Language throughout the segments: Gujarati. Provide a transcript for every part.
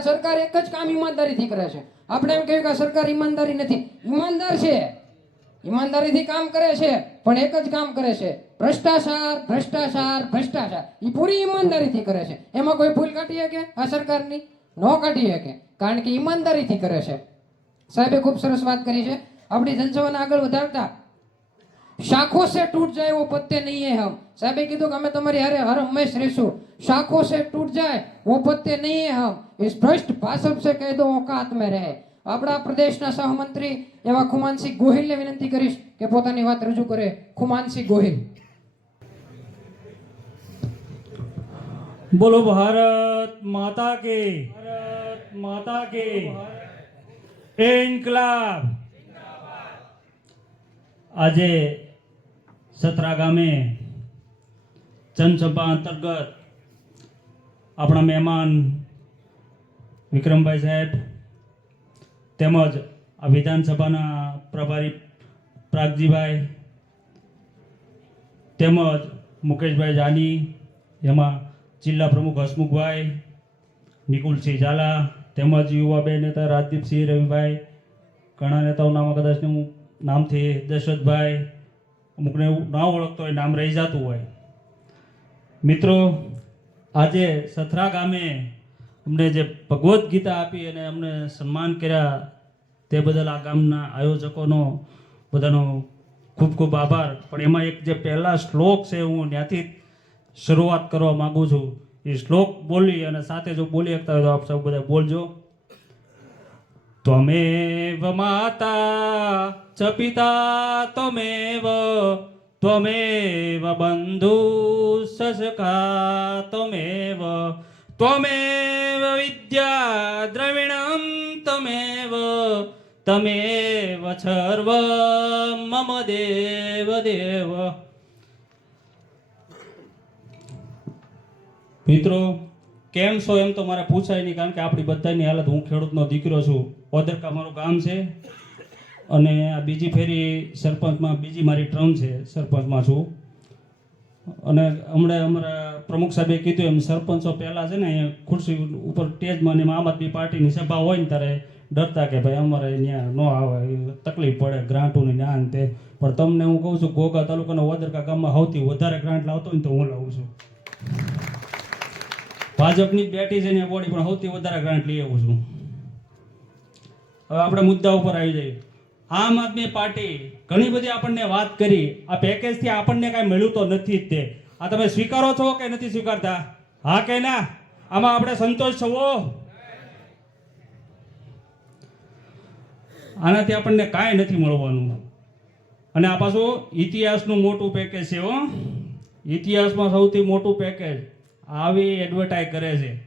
સરકાર એક જ કામ ઈમાનદારીથી કરે છે. આપણે એમ કહ્યું કે સરકાર ઈમાનદારી નથી. ઈમાનદાર છે. ઈમાનદારીથી કામ કરે છે, પણ એક જ કામ કરે છે. ભ્રષ્ટાચાર ભ્રષ્ટાચાર ભ્રષ્ટાચાર. એ પૂરી ઈમાનદારીથી કરે છે. એમાં કોઈ ભૂલ કાઢી શકે આ સરકારની? ન કાઢી શકે. કારણ કે ઈમાનદારીથી કરે છે. સાહેબે ખૂબ સરસ વાત કરી છે. આપણી જનસભાને આગળ વધારતા શાખો સે તૂટ જાય વો પત્તે નહીં હે હમ સાહેબે કીધું કે અમે તમારી હરે હર હંમેશ રહેશું શાખો સે તૂટ જાય વો પત્તે નહીં હે હમ એ સ્પષ્ટ ભાષણ સે કહી દો ઓકાત મેં રહે આપણા પ્રદેશના સહમંત્રી એવા ખુમાનસિંહ ગોહિલને વિનંતી કરીશ કે પોતાની વાત રજૂ કરે ખુમાનસિંહ ગોહિલ બોલો ભારત માતા કે ભારત માતા કે ઇન્કલાબ આજે સતરા ગામે જનસભા અંતર્ગત આપણા મહેમાન વિક્રમભાઈ સાહેબ તેમજ આ વિધાનસભાના પ્રભારી પ્રાગજીભાઈ તેમજ મુકેશભાઈ જાની એમાં જિલ્લા પ્રમુખ હસમુખભાઈ, નિકુલસિંહ ઝાલા તેમજ યુવા બે નેતા રાજદીપસિંહ રવિભાઈ, ઘણા નેતાઓના કદાચ હું નામથી દશરથભાઈ અમુકને એવું ના ઓળખતો હોય, નામ રહી જતું હોય. મિત્રો, આજે સથરા ગામે અમને જે ભગવદ્ ગીતા આપી અને અમને સન્માન કર્યા તે બદલ આ ગામના આયોજકોનો બધાનો ખૂબ ખૂબ આભાર. પણ એમાં એક જે પહેલા શ્લોક છે, હું ત્યાંથી શરૂઆત કરવા માગું છું. એ શ્લોક બોલી અને સાથે જો બોલી શકતા હોય તો આપ સૌ બધા બોલજો. ત્વમેવ માતા ચ પિતા ત્વમેવ ત્વમેવ બંધુ સસખા ત્વમેવ ત્વમેવ વિદ્યા દ્રવિણમ ત્વમેવ તમેવ સર્વ મમ દેવ દેવ મિત્રો કેમ છો એમ તો મારે પૂછાય નહીં, કારણ કે આપણી બધાની હાલત હું ખેડૂતનો દીકરો છું. ઓદરકા મારું ગામ છે અને આ બીજી ફેરી સરપંચમાં, બીજી મારી ટર્મ છે સરપંચમાં છું. અને હમણાં અમારા પ્રમુખ સાહેબે કીધું એમ, સરપંચો પહેલાં છે ને ખુરશી ઉપર સ્ટેજમાં ને આમ આદમી પાર્ટીની સભા હોય ને ત્યારે ડરતા કે ભાઈ અમારે અહીંયા ન આવે, તકલીફ પડે ગ્રાન્ટોની ને તે. પણ તમને હું કહું છું ઘોઘા તાલુકાના ઓદરકા ગામમાં સૌથી વધારે ગ્રાન્ટ લાવતો હોય ને તો હું લાવું છું. ભાજપની જ બેઠી છે ને બોડી પણ સૌથી વધારે ગ્રાન્ટ લઈ આવું છું. હવે આપણે મુદ્દા ઉપર આવી જઈએ. આમ આદમી પાર્ટી ઘણી બધી આપણને વાત કરી. આ પેકેજથી આપણને કાંઈ મળ્યું તો નથી જ તે. આ તમે સ્વીકારો છો કે નથી સ્વીકારતા? હા કે ના? આમાં આપણે સંતોષ થવો? આનાથી આપણને કાંઈ નથી મળવાનું. અને આ પાછું ઇતિહાસનું મોટું પેકેજ છે હો. ઇતિહાસમાં સૌથી મોટું પેકેજ આવી એડવર્ટાઈઝ કરે છે.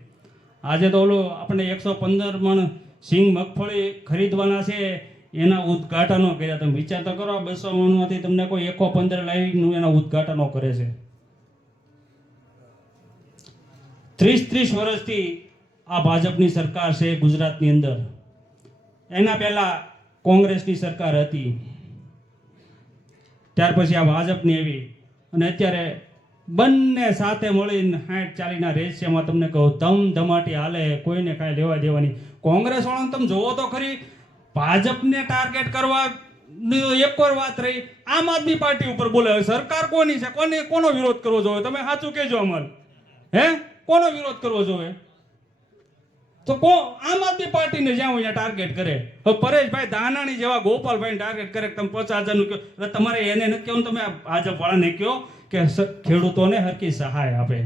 આજે તો ઓલું આપણે એકસો પંદર મણ સિંગ મગફળી ખરીદવાના છે, એના ઉદ્ઘાટનો કર્યા. તમે વિચાર તો કરો, બસો મણમાંથી તમને કોઈ એકો પંદર લાવીનું એના ઉદ્ઘાટનો કરે છે. ત્રીસ ત્રીસ વર્ષથી આ ભાજપની સરકાર છે ગુજરાતની અંદર. એના પહેલા કોંગ્રેસની સરકાર હતી. ત્યાર પછી આ ભાજપની એવી અને અત્યારે બંને સાથે મળીને હાઠ ચાલીના રેશિયામાં તમને કહું, ધમ ધમાટી હાલે, કોઈને કાંઈ લેવા દેવાની. કોંગ્રેસ વાળાને તમે જોવો તો ખરી, ભાજપને ટાર્ગેટ કરવા એક વાર વાત રહી. આમ આદમી પાર્ટી ઉપર બોલે સરકાર કોની છે? કોને, કોનો વિરોધ કરવો જોઈએ? તમે સાચું કહેજો અમલ હે? કોનો વિરોધ કરવો જોઈએ? તો કો, આમ આદમી પાર્ટીને જ્યાં હોય ત્યાં ટાર્ગેટ કરે. હવે પરેશભાઈ દાનાણી જેવા ગોપાલભાઈને ટાર્ગેટ કરે તમે પચાસ હજારનું કહો. તમારે એને નથી કહેવું તમે ભાજપ વાળાને કહો. કે ખેડૂતોને હરકી સહાય આપે.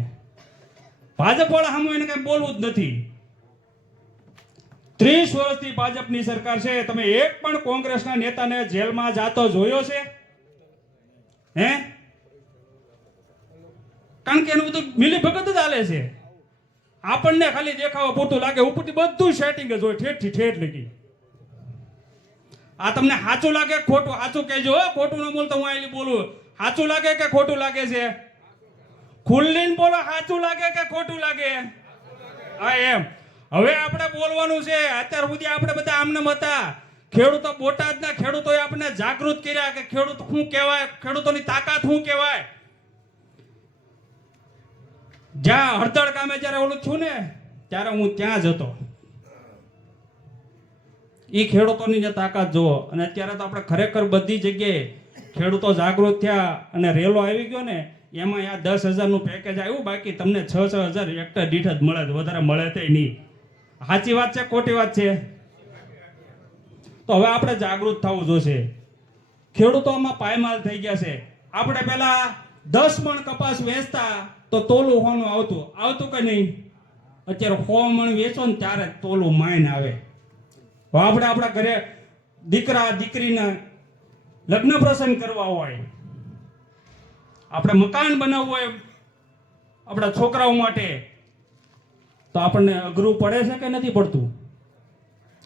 ભાજપ વાળા સામે એને કઈ બોલવું જ નથી. ત્રીસ વર્ષથી ભાજપની સરકાર છે, તમે એક પણ કોંગ્રેસના નેતાને જેલમાં જાતો જોયો છે? હે? કારણ કે એનું બધું મિલી ભગત જ હાલે છે. આપણને ખાલી દેખાવા પૂરતું લાગે, ઉપરથી બધું સેટિંગ જ હોય, ઠેઠથી ઠેઠ લગી. આ તમને સાચું લાગે, ખોટું? સાચું કહેજો ખોટું ન બોલતો હું આયલી બોલું. સાચું લાગે કે ખોટું લાગે છે? ખુલ્લીને બોલો સાચું લાગે કે ખોટું લાગે? હા, એમ. હવે આપણે બોલવાનું છે. અત્યાર સુધી આપણે બધા આમને હતા. ખેડૂતો બોટાદના, ખેડૂતોએ આપણે જાગૃત કર્યા કે ખેડૂત શું કહેવાય? ખેડૂતોની તાકાત શું કહેવાય? જ્યાં હળદળ કામે જ્યારે ઓલું થયું ને, ત્યારે હું ત્યાં જ હતો. એ ખેડૂતોની જે તાકાત જુઓ. અને અત્યારે તો આપણે ખરેખર બધી જગ્યાએ ખેડૂતો જાગૃત થયા અને રેલો આવી ગયો ને, એમાં આ દસ હજારનું પેકેજ આવ્યું, બાકી તમને છ છ હજાર હેક્ટર દીઠ જ મળે વધારે મળે તે નહીં. સાચી વાત છે, ખોટી વાત છે? તો હવે આપણે જાગૃત થવું જોશે. ખેડૂતોમાં પાયમાલ થઈ ગયા છે. આપણે પહેલા દસ મણ કપાસ વેચતા તો તોલું હોનું આવતું. આવતું કે નહીં? અત્યારે સો મણ વેચો ને ત્યારે તોલું માઇન આવે. આપણે આપણા ઘરે દીકરા, દીકરીના લગ્ન પ્રસંગ કરવા હોય, આપણે મકાન બનાવવું હોય આપણા છોકરાઓ માટે, તો આપણને અઘરું પડે છે કે નથી પડતું?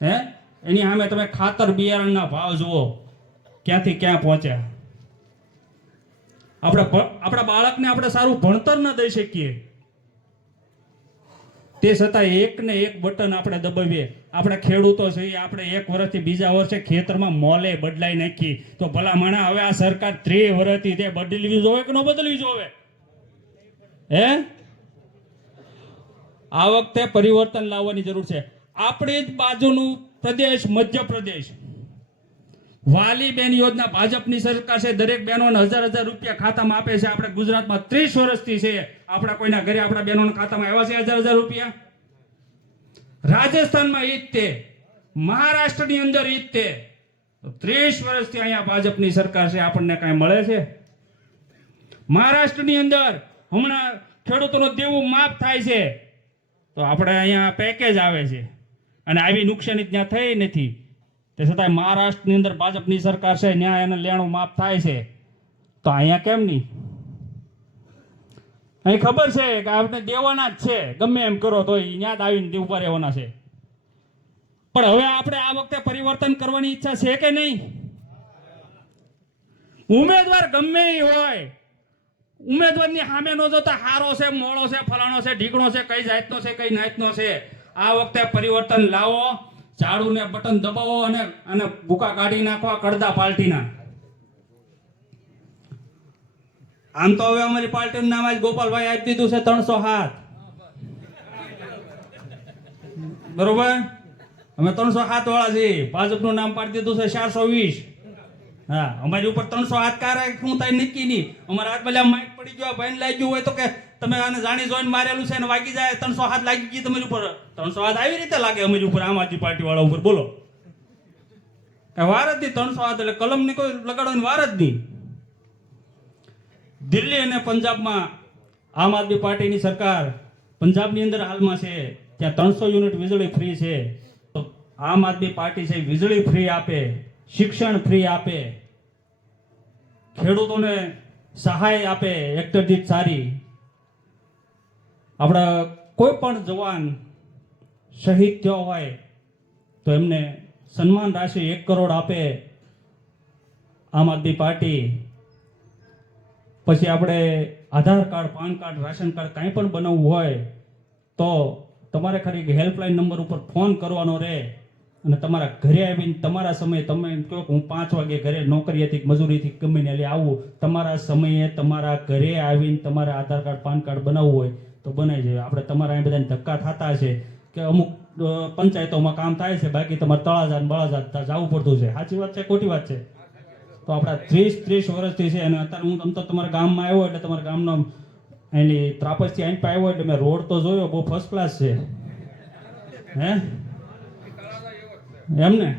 હે? એની સામે તમે ખાતર બિયારણના ભાવ જુઓ, ક્યાંથી ક્યાં પહોંચ્યા? આપણે આપણા બાળકને આપણે સારું ભણતર ન દઈ શકીએ. તે છતાં એક ને એક બટન આપણે દબાવીએ. આપણે ખેડૂતો છીએ આપણે એક વર્ષથી બીજા વર્ષે ખેતરમાં મોલે બદલાઈ નાખી. તો ભલા માણા, હવે આ સરકાર ત્રીસ વર્ષથી તે બદલવી જોવે કે ન બદલવી જોવે? હે? આ વખતે પરિવર્તન લાવવાની જરૂર છે. આપણી જ બાજુનું પ્રદેશ મધ્યપ્રદેશ. વાલી બેન યોજના ભાજપની સરકાર છે, દરેક બહેનોને હજાર હજાર રૂપિયા ખાતામાં આપે છે. આપણે ગુજરાતમાં ત્રીસ વર્ષથી છે. આપણા કોઈના ઘરે આપણા બહેનોના ખાતામાં આવ્યા છે હજાર હજાર રૂપિયા? રાજસ્થાનમાં ઈ જ તે. મહારાષ્ટ્રની અંદર ઈ જ તે. ત્રીસ વર્ષથી અહીંયા ભાજપની સરકાર છે, આપણને કાંઈ મળે છે? મહારાષ્ટ્રની અંદર હમણાં ખેડૂતોનું દેવું માફ થાય છે. તો આપણે અહીંયા પેકેજ આવે છે. અને આવી નુકસાની ત્યાં થઈ નથી. તે છતાંય મહારાષ્ટ્રની અંદર ભાજપની સરકાર છે ત્યાં એને લેણું માફ થાય છે. તો અહીંયા કેમ નહીં? અહીં ખબર છે કે આપણે દેવાના જ છે. ગમે એમ કરો તો ત્યાં જ આવીને ઊભા રહેવાના છે. પણ હવે આપણે આ વખતે પરિવર્તન કરવાની ઈચ્છા છે કે નહીં? ઉમેદવાર ગમે એ હોય. ઉમેદવારની સામે નો જોતા હારો છે, મોળો છે, ફલાણો છે, ઢીકણો છે, કઈ જાતનો છે, કઈ નાતનો છે. આ વખતે પરિવર્તન લાવો, ઝાડુને બટન દબાવો અને અને ભૂકા કાઢી નાખો આ કડદા પાર્ટીના આમ તો હવે અમારી પાર્ટીનું નામ આજ ગોપાલભાઈ આપી દીધું છે ત્રણસો હાથ. બરોબર? અમે ત્રણસો હાથ વાળા છીએ. ભાજપનું નામ પાડી દીધું છે ચારસો વીસ. હા, અમારી ઉપર ત્રણસો હાથ કારે હું થાય? નક્કી નહીં. અમારા હાથ પેલા માઇક પડી ગયો. ભાઈને લાગ્યું હોય તો કે તમે આને જાણી જોઈને મારેલું છે ને વાગી જાય. ત્રણસો હાથ લાગી ગઈ તમારી ઉપર. ત્રણસો હાથ આવી રીતે લાગે અમારી ઉપર, આમ આદમી પાર્ટી વાળા ઉપર. બોલો. કઈ વાર જ નહીં. ત્રણસો હાથ એટલે કલમની કોઈ લગાડવાની વાર જ નહીં. દિલ્હી અને પંજાબમાં આમ આદમી પાર્ટીની સરકાર પંજાબની અંદર હાલમાં છે, ત્યાં ત્રણસો યુનિટ વીજળી ફ્રી છે. તો આમ આદમી પાર્ટી છે, વીજળી ફ્રી આપે, શિક્ષણ ફ્રી આપે, ખેડૂતોને સહાય આપે હેક્ટર દીઠ સારી. આપણા કોઈ પણ જવાન શહીદ થયો હોય, તો એમને સન્માન રાશિ એક કરોડ આપે. આમ આદમી પાર્ટી પછી આપણે Aadhaar card, PAN card, ration card કાંઈ પણ બનાવવું હોય, તો તમારે ખરી હેલ્પલાઇન નંબર ઉપર ફોન કરવાનો રહે અને તમારા ઘરે આવીને તમારા સમયે તમે એમ કહો કે હું પાંચ વાગે ઘરે નોકરીએથી, મજૂરીથી ગમીને ને આવું, તમારા સમયે તમારા ઘરે આવીને તમારે આધાર કાર્ડ, પાન કાર્ડ બનાવવું હોય, તો બનાવી જાય આપણે તમારા અહીં બધાને ધક્કા થતા છે કે અમુક પંચાયતોમાં કામ થાય છે, બાકી તમારે તળાજા બળાજાત જવું પડતું છે. સાચી વાત છે ખોટી વાત છે? તો આપણા ત્રીસ ત્રીસ વર્ષથી છે અને અત્યારે હું આમ તો તમારા ગામમાં આવ્યો એટલે તમારા ગામનો એની ત્રાપસથી અહીં આવ્યો એટલે મેં રોડ તો જોયો, બહુ ફર્સ્ટ ક્લાસ છે. હે? એમ ને?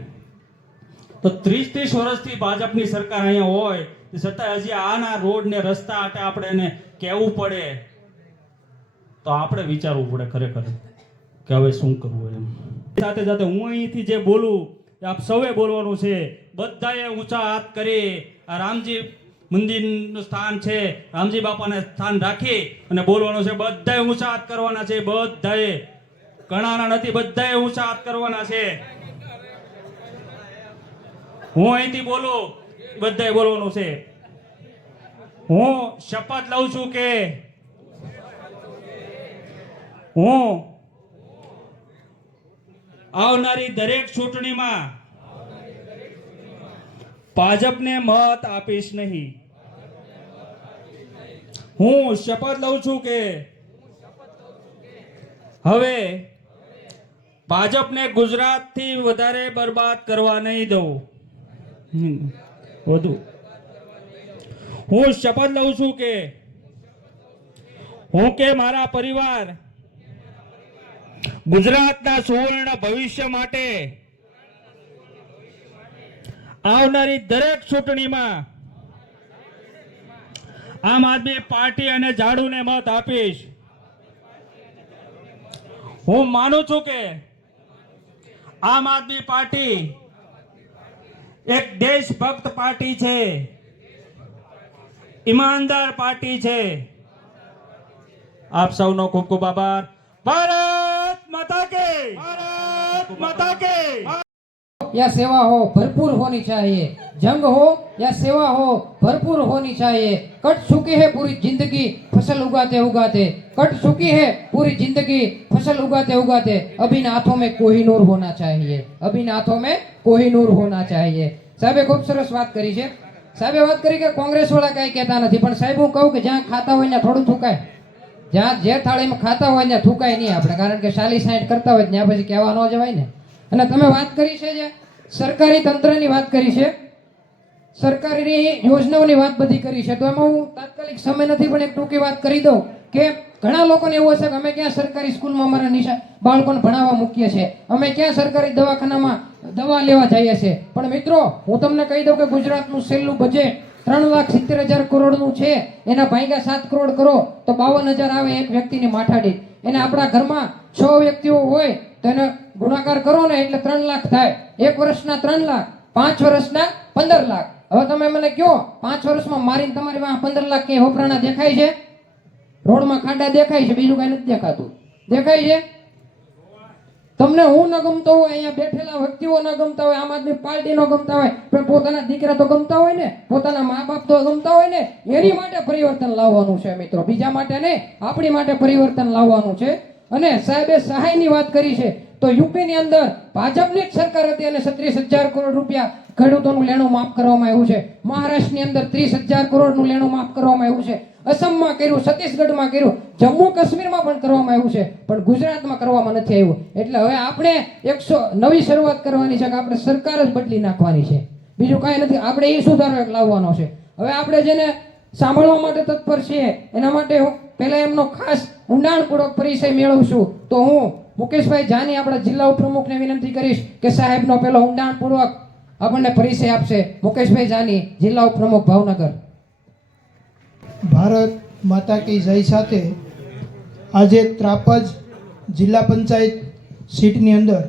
તો ત્રીસ ત્રીસ વર્ષથી ભાજપની સરકાર અહીંયા હોય છતાં હજી આના રોડ ને રસ્તા માટે આપણે એને કહેવું પડે. તો આપણે વિચારવું પડે ખરેખર કે હવે શું કરવું એમ. સાથે સાથે હું અહીંથી જે બોલું આપ સૌએ બોલવાનું છે. બધાએ ઊંચા હાથ કરી, આ રામજી મંદિરનું સ્થાન છે, રામજી બાપાને સ્થાન રાખી અને બોલવાનું છે, બધાએ ઊંચા હાથ કરવાના છે, બધાએ. ઘણાના નથી, બધાએ ઊંચા હાથ કરવાના છે. હું અહીંથી બોલું બધાએ બોલવાનું છે. હું શપથ લઉં છું કે, હું આવનારી દરેક ચૂંટણીમાં ભાજપને મત આપીશ નહીં. હું શપથ લઉં છું કે હવે ભાજપને ગુજરાતથી વધારે બરબાદ કરવા નહીં દઉં. વધુ. હું શપથ લઉં છું કે હું કે મારા પરિવાર ગુજરાતના સુવર્ણ ભવિષ્ય માટે આવનારી દરેક ચૂંટણીમાં આમ આદમી પાર્ટી અને ઝાડુને મત આપીશ. હું માનું છું કે આમ આદમી પાર્ટી એક દેશભક્ત પાર્ટી છે. ઈમાનદાર પાર્ટી છે. આપ સૌનો ખૂબ ખૂબ આભાર. ભારત માતા કે! ભારત માતા કે! या सेवा हो भरपूर होनी चाहिए जंग हो या सेवा हो भरपूर होनी चाहिए कट चुकी है पूरी जिंदगी फसल उगाते उगाते कट चुकी है पूरी जिंदगी फसल उगाते उगाते अभी इन हाथों में कोहिनूर होना चाहिए अभी इन हाथों में कोहिनूर होना चाहिए સાહેબે ખૂબ સરસ વાત કરી છે સાહેબે વાત કરી કે કોંગ્રેસ વાળા કઈ કહેતા નથી પણ સાહેબ હું કહું કે જ્યાં ખાતા હોય ને થોડું થૂકાય જ્યાં જે થાળીમાં ખાતા હોય ને થૂકાય નહીં આપણે કારણ કે ચાલી સાઈઠ કરતા હોય ત્યાં પછી કહેવા ન જવાય ને અને તમે વાત કરી છે જે સરકારી તંત્રની વાત કરી છે. સરકારી યોજનાઓની વાત બધી કરી છે. તો એમાં હું તાત્કાલિક સમય નથી, પણ એક ટૂંકી વાત કરી દઉં કે ઘણા લોકોને એવું હશે કે અમે ક્યાં સરકારી સ્કૂલમાં અમારા નિશા, બાળકોને ભણાવવા મૂકીએ છીએ. અમે ક્યાં સરકારી દવાખાનામાં દવા લેવા જઈએ છીએ. પણ મિત્રો, હું તમને કહી દઉં કે ગુજરાતનું છેલ્લું બજેટ ત્રણ લાખ સિત્તેર હજાર કરોડનું છે. એના ભાગ્યા સાત કરોડ કરો, તો બાવન હજાર આવે એક વ્યક્તિની માથાડી. એને આપણા ઘરમાં છ વ્યક્તિઓ હોય, તો એને ગુણાકાર કરો ને એટલે ત્રણ લાખ થાય. એક વર્ષના ત્રણ લાખ, પાંચ વર્ષના પંદર લાખ. હવે તમે મને કહો, પાંચ વર્ષમાં મારીને તમારી પાસે પંદર લાખ કે વપરાણા દેખાય છે? રોડમાં ખાડા દેખાય છે, બીજું કઈ નથી દેખાતું. દેખાય છે? તમને હું ન ગમતો હોય, અહીંયા બેઠેલા વ્યક્તિઓ ન ગમતા હોય, આમ આદમી પાર્ટી ન ગમતા હોય, પણ પોતાના દીકરા તો ગમતા હોય ને, પોતાના મા બાપ તો ગમતા હોય ને, એની માટે પરિવર્તન લાવવાનું છે મિત્રો. બીજા માટે નહીં, આપણી માટે પરિવર્તન લાવવાનું છે. અને સાહેબે સહાયની વાત કરી છે. તો યુપીની અંદર ભાજપની જ સરકાર હતી અને છત્રીસ હજાર કરોડ રૂપિયા ખેડૂતોનું લેણું માફ કરવામાં આવ્યું છે. મહારાષ્ટ્રની અંદર ત્રીસ હજાર કરોડનું લેણું માફ કરવામાં આવ્યું છે. અસમમાં કર્યું, છત્તીસગઢમાં કર્યું જમ્મુ કાશ્મીરમાં પણ કરવામાં આવ્યું છે. પણ ગુજરાતમાં કરવામાં નથી આવ્યું. એટલે હવે આપણે એકસો, નવી શરૂઆત કરવાની છે કે આપણે સરકાર જ બદલી નાખવાની છે. બીજું કાંઈ નથી, આપણે એ સુધારો એક લાવવાનો છે. હવે આપણે જેને સાંભળવા માટે તત્પર છીએ, એના માટે હું પહેલાં એમનો ખાસ ઊંડાણપૂર્વક પરિચય મેળવશું તો હું મુકેશભાઈ જાની આપણા જિલ્લા ઉપપ્રમુખને વિનંતી કરીશ કે સાહેબનો પેલો ઊંડાણપૂર્વક આપણને પરિચય આપશે. મુકેશભાઈ જાની, જિલ્લા ઉપપ્રમુખ, ભાવનગર. ભારત માતા કી જય સાથે આજે ત્રાપજ જિલ્લા પંચાયત સીટની અંદર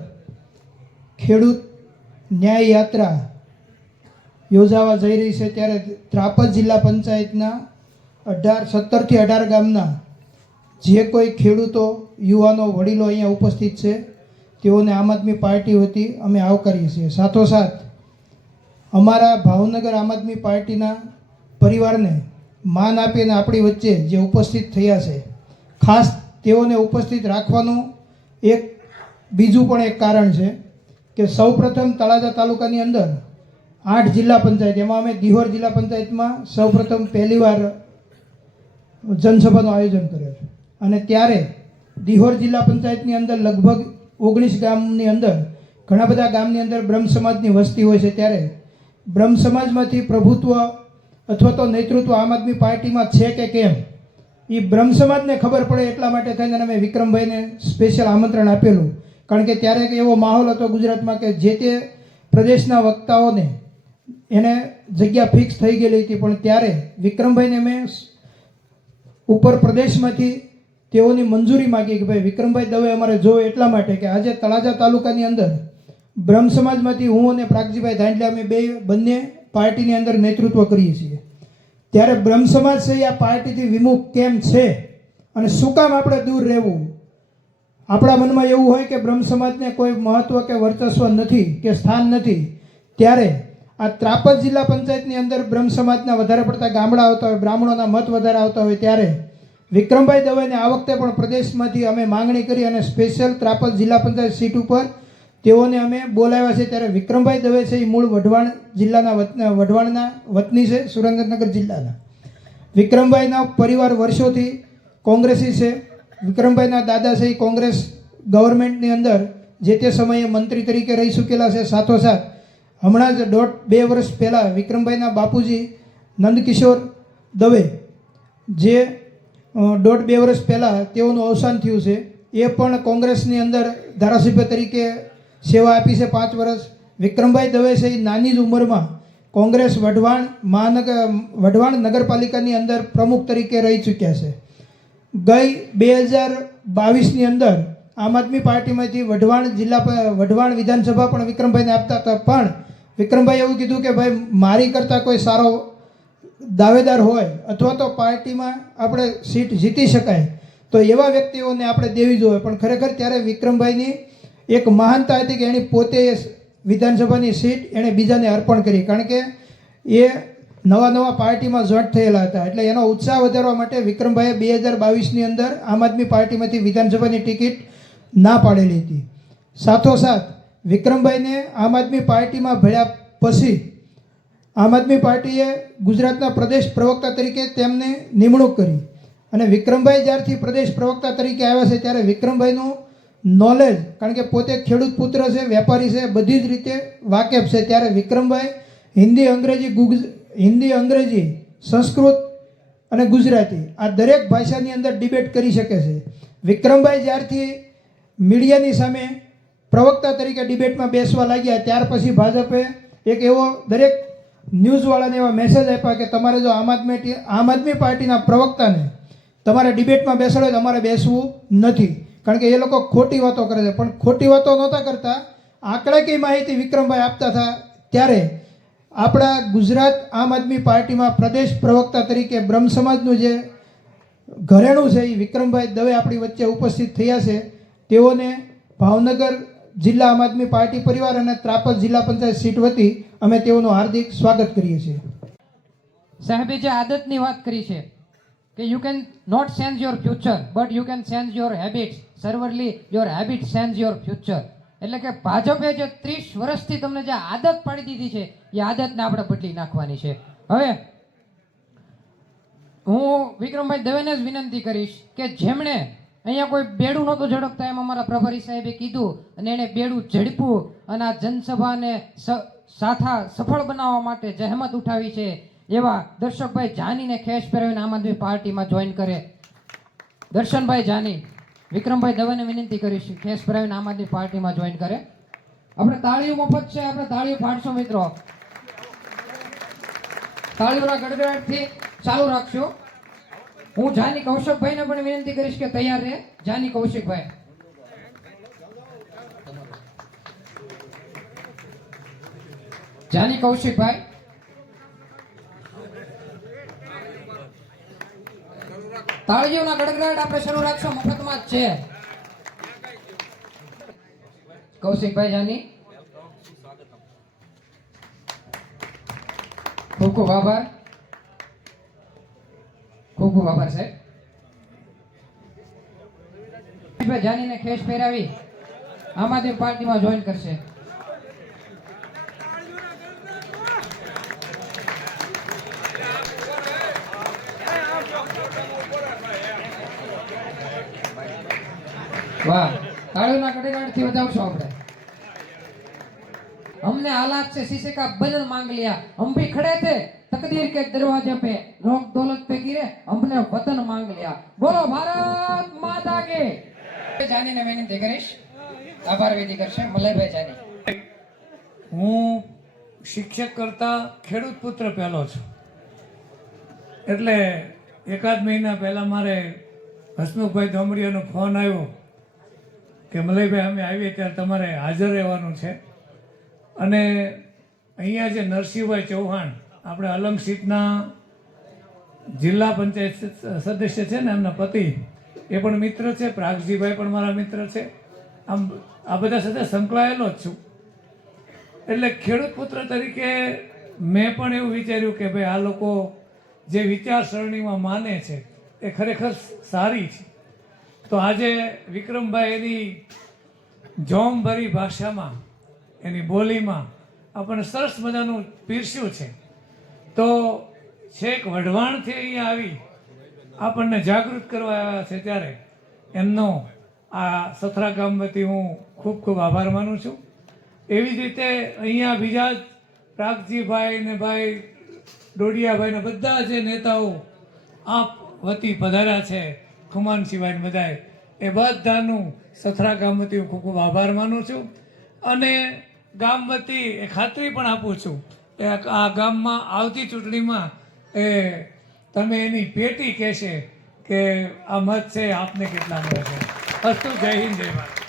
ખેડૂત ન્યાય યાત્રા યોજાવા જઈ રહી છે. ત્યારે ત્રાપજ જિલ્લા પંચાયતના અઢાર, સત્તરથી અઢાર ગામના જે કોઈ ખેડૂતો યુવાનો વડીલો અહીંયા ઉપસ્થિત છે. તેઓને આમ આદમી પાર્ટી વતી અમે આવકારીએ છીએ. સાથોસાથ, અમારા ભાવનગર આમ આદમી પાર્ટીના પરિવારને માન આપીને આપણી વચ્ચે જે ઉપસ્થિત થયા છે, ખાસ તેઓને ઉપસ્થિત રાખવાનું એક બીજું પણ એક કારણ છે કે સૌપ્રથમ તળાજા તાલુકાની અંદર આઠ જિલ્લા પંચાયત, એમાં અમે દિહોર જિલ્લા પંચાયતમાં સૌપ્રથમ પહેલીવાર જનસભાનું આયોજન કર્યું છે. અને ત્યારે દિહોર જિલ્લા પંચાયતની અંદર લગભગ ઓગણીસ ગામની અંદર, ઘણા બધા ગામની અંદર બ્રહ્મ સમાજની વસ્તી હોય છે ત્યારે બ્રહ્મ સમાજમાંથી પ્રભુત્વ અથવા તો નેતૃત્વ આમ આદમી પાર્ટીમાં છે કે કેમ? એ બ્રહ્મ સમાજને ખબર પડે એટલા માટે થઈને અમે વિક્રમભાઈને સ્પેશિયલ આમંત્રણ આપેલું. કારણ કે ત્યારે એવો માહોલ હતો ગુજરાતમાં કે જે તે પ્રદેશના વક્તાઓને એને જગ્યા ફિક્સ થઈ ગયેલી હતી. પણ ત્યારે વિક્રમભાઈને મેં ઉપર પ્રદેશમાંથી તેઓની મંજૂરી માગી કે ભાઈ, વિક્રમભાઈ દવે અમારે જોવે એટલા માટે કે આજે તળાજા તાલુકાની અંદર બ્રહ્મ સમાજમાંથી હું અને પ્રાગજીભાઈ ધાંડલે અમે બે, બંને પાર્ટીની અંદર નેતૃત્વ કરીએ છીએ. ત્યારે બ્રહ્મ સમાજ છે આ પાર્ટીથી વિમુખ કેમ છે અને શું કામ આપણે દૂર રહેવું? આપણા મનમાં એવું હોય કે બ્રહ્મ સમાજને કોઈ મહત્વ કે વર્ચસ્વ નથી, કે સ્થાન નથી. ત્યારે આ ત્રાપદ જિલ્લા પંચાયતની અંદર બ્રહ્મ સમાજના વધારે પડતા ગામડા આવતા હોય, બ્રાહ્મણોના મત વધારે આવતા હોય, ત્યારે વિક્રમભાઈ દવેને આ વખતે પણ પ્રદેશમાંથી અમે માંગણી કરી અને સ્પેશિયલ ત્રાપલ જિલ્લા પંચાયત સીટ ઉપર તેઓને અમે બોલાવ્યા છે. ત્યારે વિક્રમભાઈ દવે છે, એ મૂળ વઢવાણ જિલ્લાના વઢવાણના વતની છે, સુરેન્દ્રનગર જિલ્લાના. વિક્રમભાઈના પરિવાર વર્ષોથી કોંગ્રેસી છે. વિક્રમભાઈના દાદા છે, એ કોંગ્રેસ ગવર્મેન્ટની અંદર જે તે સમયે મંત્રી તરીકે રહી ચૂકેલા છે સાથોસાથ. હમણાં જ દોઢ, બે વર્ષ પહેલાં વિક્રમભાઈના બાપુજી નંદકિશોર દવે, જે દોઢ બે વર્ષ પહેલાં તેઓનું અવસાન થયું છે. એ પણ કોંગ્રેસની અંદર ધારાસભ્ય તરીકે સેવા આપી છે પાંચ વર્ષ. વિક્રમભાઈ દવે છે એ નાની જ ઉંમરમાં કોંગ્રેસ વઢવાણ મહાનગર વઢવાણ નગરપાલિકાની અંદર પ્રમુખ તરીકે રહી ચૂક્યા છે. ગઈ બે હજાર બાવીસની અંદર આમ આદમી પાર્ટીમાંથી વઢવાણ જિલ્લા વઢવાણ વિધાનસભા પણ વિક્રમભાઈને આપતા હતા. પણ વિક્રમભાઈ એવું કીધું કે, ભાઈ, મારી કરતાં કોઈ સારો દાવેદાર હોય અથવા તો પાર્ટીમાં આપણે સીટ જીતી શકાય, તો એવા વ્યક્તિઓને આપણે દેવી જોઈએ. પણ ખરેખર ત્યારે વિક્રમભાઈની એક મહાનતા હતી કે એણી પોતે વિધાનસભાની સીટ એણે બીજાને અર્પણ કરી. કારણ કે એ નવા નવા પાર્ટીમાં જોઈન્ટ થયેલા હતા. એટલે એનો ઉત્સાહ વધારવા માટે વિક્રમભાઈએ બે હજાર બાવીસની અંદર આમ આદમી પાર્ટીમાંથી વિધાનસભાની ટિકિટ ના પાડેલી હતી. સાથોસાથ વિક્રમભાઈને આમ આદમી પાર્ટીમાં ભળ્યા પછી આમ આદમી પાર્ટીએ ગુજરાતના પ્રદેશ પ્રવક્તા તરીકે તેમને નિમણૂક કરી. અને વિક્રમભાઈ જ્યારથી પ્રદેશ પ્રવક્તા તરીકે આવ્યા છે ત્યારે વિક્રમભાઈનું નોલેજ કારણ કે પોતે ખેડૂત પુત્ર છે, વેપારી છે, બધી જ રીતે વાકેફ છે. ત્યારે વિક્રમભાઈ હિન્દી, અંગ્રેજી ગુગ હિન્દી, અંગ્રેજી, સંસ્કૃત અને ગુજરાતી આ દરેક ભાષાની અંદર ડિબેટ કરી શકે છે. વિક્રમભાઈ જ્યારથી મીડિયાની સામે પ્રવક્તા તરીકે ડિબેટમાં બેસવા લાગ્યા, ત્યાર પછી ભાજપે એક એવો દરેક ન્યૂઝવાળાને એવા મેસેજ આપ્યા કે તમારે જો આમ આદમી આમ આદમી પાર્ટીના પ્રવક્તાને તમારે ડિબેટમાં બેસાડો તો અમારે બેસવું નથી. કારણ કે એ લોકો ખોટી વાતો કરે છે. પણ ખોટી વાતો નહોતા કરતા. આંકડાકીય માહિતી વિક્રમભાઈ આપતા હતા? ત્યારે આપણા ગુજરાત આમ આદમી પાર્ટીમાં પ્રદેશ પ્રવક્તા તરીકે બ્રહ્મ સમાજનું જે ઘરેણું છે એ વિક્રમભાઈ દવે આપણી વચ્ચે ઉપસ્થિત થયા છે. તેઓને ભાવનગર જિલ્લા આમ આદમી પાર્ટી પરિવાર અને ત્રાપર જિલ્લા પંચાયત સીટ વતી અમે તેઓનું હાર્દિક સ્વાગત કરીએ છીએ. સાહેબે જે આદતની વાત કરી છે કે you can not change your future but you can change your habits severally your habit change your future એટલે કે ભાજપે જે ત્રીસ વર્ષથી તમને જે આદત પાડી દીધી છે, એ આદતને આપણે બદલી નાખવાની છે. હવે, હું વિક્રમભાઈ દવેને જ વિનંતી કરીશ કે જેમણે અહીંયા કોઈ બેડું નહોતું ઝડપતા, એમ અમારા પ્રભારી સાહેબે કીધું અને એણે બેડું ઝડપ્યું અને આ જનસભાને સાથા સફળ બનાવવા માટે જહેમત ઉઠાવી છે એવા દર્શકભાઈ જાનીને ખેસ પહેરાવીને આમ આદમી પાર્ટીમાં જોઈન કરે. દર્શનભાઈ જાની, વિક્રમભાઈ દવેને વિનંતી કરીશ ખેસ પહેરાવીને આમ આદમી પાર્ટીમાં જોઈન કરે. આપણે તાળીઓ મફત છે, આપણે તાળીઓ ફાટશો મિત્રો. તાળીઓના ગડગડાટથી ચાલુ રાખશો. હું જાની કૌશિકભાઈને પણ વિનંતી કરીશ કે તૈયાર રહે. જાની કૌશિકભાઈ. જાની કૌશિકભાઈ. તાળીઓના ગડગડાટ આપણે શરૂ રાખશો. મફતમાં જ છે. કૌશિકભાઈ જાની. ખૂબ ખૂબ આભાર. ખૂબ ખૂબ આભાર, સાહેબ. જાનીને ખેસ પહેરાવી. આમ આદમી પાર્ટીમાં જોઈન કરશે. વાહ, તાળીઓના કડકડથી વધાવશો આપણે. અમને હાલાત છે શીશે કા બદલ માંગ લ્યા અમ ભી ખડે થે તકદીર કે દરવાજે પે. રોગ દોલત પે ગીરે અમને વતન માંગ લ્યા. બોલો ભારત માતા કે. જાનીને વિનંતી કરીશ. આભાર વિધિ કરશે. મલયભાઈ જાની. હું શિક્ષક કરતા ખેડૂત પુત્ર પહેલો છું. એટલે એકાદ મહિના પહેલા મારે હસમુખભાઈ ધોમડિયાનો ફોન આવ્યો કે મલયભાઈ અમે આવીએ ત્યારે તમારે હાજર રહેવાનું છે. અને અહીંયા જે નરસિંહભાઈ ચૌહાણ આપણે અલંગ સીટના જિલ્લા પંચાયત સદસ્ય છે ને એમના પતિ. એ પણ મિત્ર છે, પ્રાગજીભાઈ પણ મારા મિત્ર છે. આમ આ બધા સાથે સંકળાયેલો જ છું. એટલે ખેડૂત પુત્ર તરીકે મેં પણ એવું વિચાર્યું કે ભાઈ આ લોકો જે વિચારસરણીમાં માને છે, એ ખરેખર સારી છે. તો આજે વિક્રમભાઈ એની જોમભરી ભાષામાં, એની બોલીમાં આપણને સરસ મજાનું પીરસ્યું છે. તો છેક વઢવાણથી અહીંયા આવી આપણને જાગૃત કરવા આવ્યા છે ત્યારે એમનો આ સથરા ગામ વતી હું ખૂબ ખૂબ આભાર માનું છું. એવી જ રીતે અહીંયા બીજા પ્રાગજીભાઈ ને ભાઈ, ડોડિયાભાઈ ને બધા જે નેતાઓ આપ વતી પધાર્યા છે, ખુમાન સિવાય બધાએ, એ બધાનું સથરા ગામ વતી હું ખૂબ ખૂબ આભાર માનું છું. અને ગામ વતી એ ખાતરી પણ આપું છું કે આ ગામમાં આવતી ચૂંટણીમાં એ, તમે એની પેટી કહેશે કે આ મત છે, આપને કેટલા મળે છે. અસ્તુ, જય હિન્દ, જય ભારત.